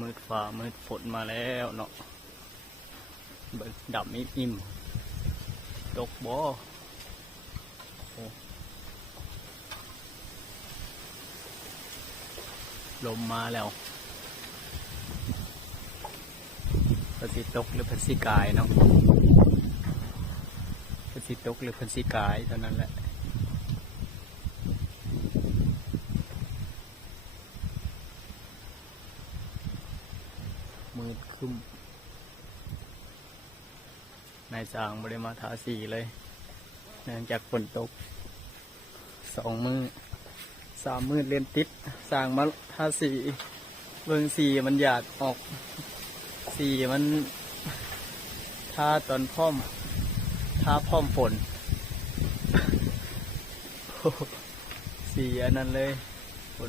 มืดฟ้ามืดฝนมาแล้วเนาะเบิกดับอิ่มตกบ่ลมมาแล้วพระสิตกหรือพระสิกายเนาะพระสิตกหรือพระสิกายเท่านั้นแหละมืดครึ้มนายสร้างบริมาทาสีเลยเนื่องจากฝนตก2 มื้อ 3 มื้อเรียนติดสร้างมาทาสีเบิ่งสีมันอยากออกสีมันทาตอนพร้อมทาพร้อมฝน สีอันนั้นเลยฝน